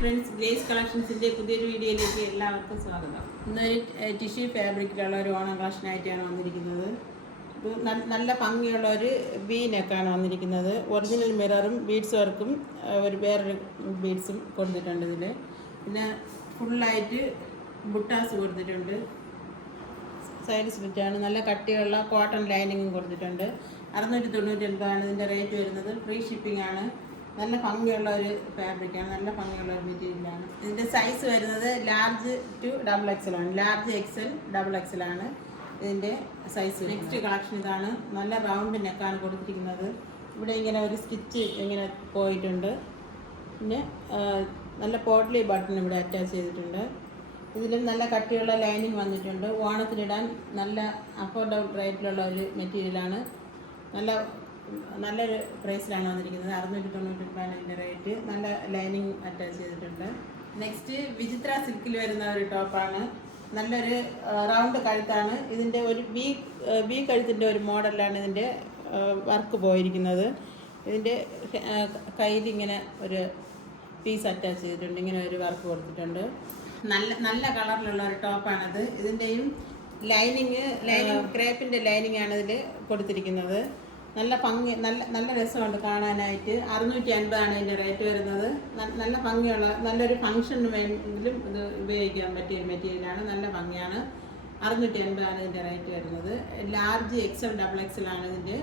Friends, grace കളക്ഷൻസിൻ്റെ പുതിയൊരു വീഡിയോയിലേക്ക് എല്ലാവർക്കും സ്വാഗതം. ഇന്നൊരു ടിഷ്യൂ ഫാബ്രിക്കിലുള്ള ഒരു ഓണം കളക്ഷനായിട്ടാണ് വന്നിരിക്കുന്നത്. ഇത് നല്ല ഭംഗിയുള്ള ഒരു വി നെക്കാണ് വന്നിരിക്കുന്നത്. ഒറിജിനൽ മിററും ബീഡ്സ് വർക്കും വേറൊരു ബീഡ്സും കൊടുത്തിട്ടുണ്ട് ഇതിൽ. പിന്നെ ഫുള്ളായിട്ട് ബുട്ടാസ് കൊടുത്തിട്ടുണ്ട്. സൈഡ് സ്ലിറ്റാണ്. നല്ല കട്ടിയുള്ള കോട്ടൺ ലൈനിങ്ങും കൊടുത്തിട്ടുണ്ട്. 699 ഇതിൻ്റെ റേറ്റ് വരുന്നത്. ഫ്രീ ഷിപ്പിംഗ് ആണ്. നല്ല ഭംഗിയുള്ള ഒരു ഫാബ്രിക്കാണ്, നല്ല ഭംഗിയുള്ള ഒരു മെറ്റീരിയലാണ്. ഇതിൻ്റെ സൈസ് വരുന്നത് ലാർജ് ടു XXL ആണ്. ലാർജ് XL XXL ആണ് ഇതിൻ്റെ സൈസ്. നെക്സ്റ്റ് കളക്ഷൻ ഇതാണ്. നല്ല റൗണ്ട് നെക്കാണ് കൊടുത്തിരിക്കുന്നത്. ഇവിടെ ഇങ്ങനെ ഒരു സ്റ്റിച്ച് ഇങ്ങനെ പോയിട്ടുണ്ട്. പിന്നെ നല്ല പോട്ട്ലി ബട്ടൺ ഇവിടെ അറ്റാച്ച് ചെയ്തിട്ടുണ്ട്. ഇതിലും നല്ല കട്ടിയുള്ള ലൈനിങ് വന്നിട്ടുണ്ട്. ഓണത്തിനിടാൻ നല്ല അഫോർഡബിൾ റേറ്റിലുള്ള ഒരു മെറ്റീരിയലാണ്. നല്ലൊരു പ്രൈസിലാണ് വന്നിരിക്കുന്നത്. 690 ഇതിൻ്റെ റേറ്റ്. നല്ല ലൈനിങ് അറ്റാച്ച് ചെയ്തിട്ടുണ്ട്. നെക്സ്റ്റ് വിചിത്ര സിൽക്കിൽ വരുന്ന ഒരു ടോപ്പാണ്. നല്ലൊരു റൗണ്ട് കഴുത്താണ്. ഇതിൻ്റെ ഒരു ബി കഴുത്തിൻ്റെ ഒരു മോഡലാണ് ഇതിൻ്റെ വർക്ക് പോയിരിക്കുന്നത്. ഇതിൻ്റെ കയ്യിലിങ്ങനെ ഒരു പീസ് അറ്റാച്ച് ചെയ്തിട്ടുണ്ട്. ഇങ്ങനെ ഒരു വർക്ക് കൊടുത്തിട്ടുണ്ട്. നല്ല കളറിലുള്ള ഒരു ടോപ്പാണത്. ഇതിൻ്റെയും ലൈനിങ് ക്രേപ്പിൻ്റെ ലൈനിങ് ആണ് ഇതിൽ കൊടുത്തിരിക്കുന്നത്. നല്ല ഭംഗി, നല്ല രസമുണ്ട് കാണാനായിട്ട്. 650 ഇതിൻ്റെ റേറ്റ് വരുന്നത്. നല്ല ഭംഗിയുള്ള നല്ലൊരു ഫംഗ്ഷന് വേണ്ടിയും ഇത് ഉപയോഗിക്കാൻ പറ്റിയ മെറ്റീരിയലാണ്. നല്ല ഭംഗിയാണ്. 650 ഇതിൻ്റെ റേറ്റ് വരുന്നത്. ലാർജ് XL XXL ആണ് ഇതിൻ്റെ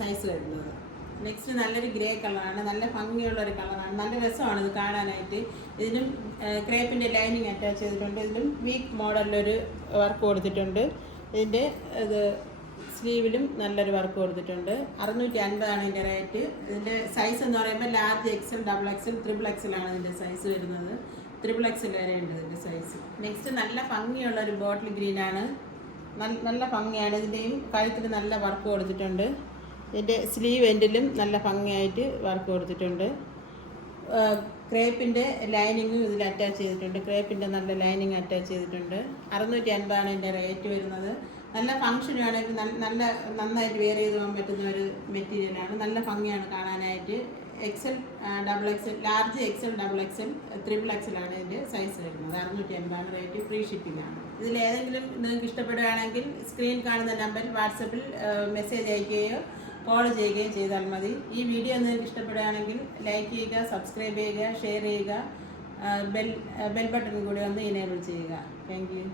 സൈസ് വരുന്നത്. നെക്സ്റ്റ് നല്ലൊരു ഗ്രേ കളറാണ്. നല്ല ഭംഗിയുള്ള ഒരു കളറാണ്. നല്ല രസമാണ് ഇത് കാണാനായിട്ട്. ഇതിനും ക്രേപ്പിൻ്റെ ലൈനിങ് അറ്റാച്ച് ചെയ്തിട്ടുണ്ട്. ഇതിലും വീക്ക് മോഡലിലൊരു വർക്ക് കൊടുത്തിട്ടുണ്ട്. ഇതിൻ്റെ സ്ലീവിലും നല്ലൊരു വർക്ക് കൊടുത്തിട്ടുണ്ട്. 650 ഇതിൻ്റെ റേറ്റ്. ഇതിൻ്റെ സൈസ് എന്ന് പറയുമ്പോൾ ലാർജ് XL XXL XXL ആണ് ഇതിൻ്റെ സൈസ് വരുന്നത്. XXL വരെ ഉണ്ട് ഇതിൻ്റെ സൈസ്. നെക്സ്റ്റ് നല്ല ഭംഗിയുള്ള ഒരു ബോട്ടിൽ ഗ്രീനാണ്. നല്ല ഭംഗിയാണ്. ഇതിൻ്റെയും കഴുത്തിൽ നല്ല വർക്ക് കൊടുത്തിട്ടുണ്ട്. ഇതിൻ്റെ സ്ലീവ് എൻഡിലും നല്ല ഭംഗിയായിട്ട് വർക്ക് കൊടുത്തിട്ടുണ്ട്. ക്രേപ്പിൻ്റെ ലൈനിങ്ങും ഇതിൽ അറ്റാച്ച് ചെയ്തിട്ടുണ്ട്. ക്രേപ്പിൻ്റെ നല്ല ലൈനിങ് അറ്റാച്ച് ചെയ്തിട്ടുണ്ട്. 650 ഇതിൻ്റെ റേറ്റ് വരുന്നത്. നല്ല ഫംഗ്ഷൻ വേണമെങ്കിൽ നന്നായിട്ട് വെയർ ചെയ്ത് പോകാൻ പറ്റുന്ന ഒരു മെറ്റീരിയലാണ്. നല്ല ഭംഗിയാണ് കാണാനായിട്ട്. XL XXL large XL XXL XXL ആണ് ഇതിൻ്റെ സൈസ് വരുന്നത്. 650 റേറ്റ്. ഫ്രീ ഷിപ്പിംഗ് ആണ്. ഇതിലേതെങ്കിലും നിങ്ങൾക്ക് ഇഷ്ടപ്പെടുകയാണെങ്കിൽ സ്ക്രീൻ കാണുന്ന നമ്പറിൽ വാട്സപ്പിൽ മെസ്സേജ് അയക്കുകയോ കോൾ ചെയ്യുകയും ചെയ്താൽ മതി. ഈ വീഡിയോ നിങ്ങൾക്ക് ഇഷ്ടപ്പെടുകയാണെങ്കിൽ ലൈക്ക് ചെയ്യുക, സബ്സ്ക്രൈബ് ചെയ്യുക, ഷെയർ ചെയ്യുക, ബെൽ ബട്ടൺ കൂടി ഒന്ന് ഇനേബിൾ ചെയ്യുക. Thank you.